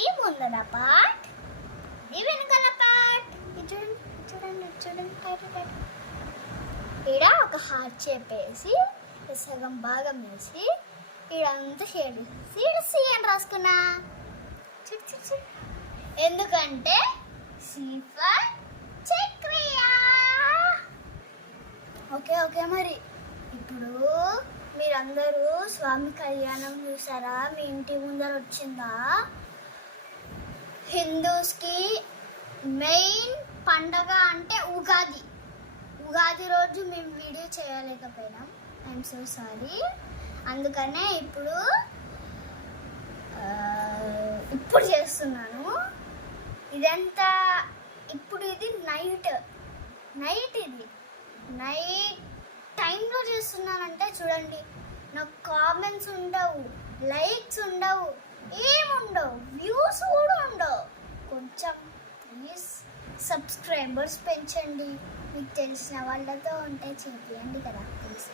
ఇది ముందర పార్ట్, ఇది వెనకాల పార్ట్. చూడండి చూడండి చూడండి టైట్. ఈడ ఒక హార్ట్ చెప్పేసి సగం భాగం వేసి ఈడంతా షేడ్ చేసి ఈడ సి అని రాసుకున్నా. ఎందుకంటే సి ఫర్ చక్రియ. ఓకే మరి ఇప్పుడు మీరందరూ స్వామి కళ్యాణం చూసారా? మీ ఇంటి ముందర వచ్చిందా? హిందూస్కి మెయిన్ పండగ అంటే ఉగాది రోజు మేము వీడియో చేయలేకపోయినాం. I'm so sorry. అందుకనే ఇప్పుడు చేస్తున్నాను. ఇదంతా ఇప్పుడు ఇది నైట్ ఇది నైట్ టైంలో చేస్తున్నానంటే చూడండి, నాకు కామెంట్స్ ఉండవు, లైక్స్ ఉండవు, ఏముండవు, వ్యూస్ కూడా ఉండవు. కొంచెం ప్లీజ్ సబ్స్క్రైబర్స్ పెంచండి. మీకు తెలిసిన వాళ్ళతో ఉంటే చేయండి కదా ప్లీజ్.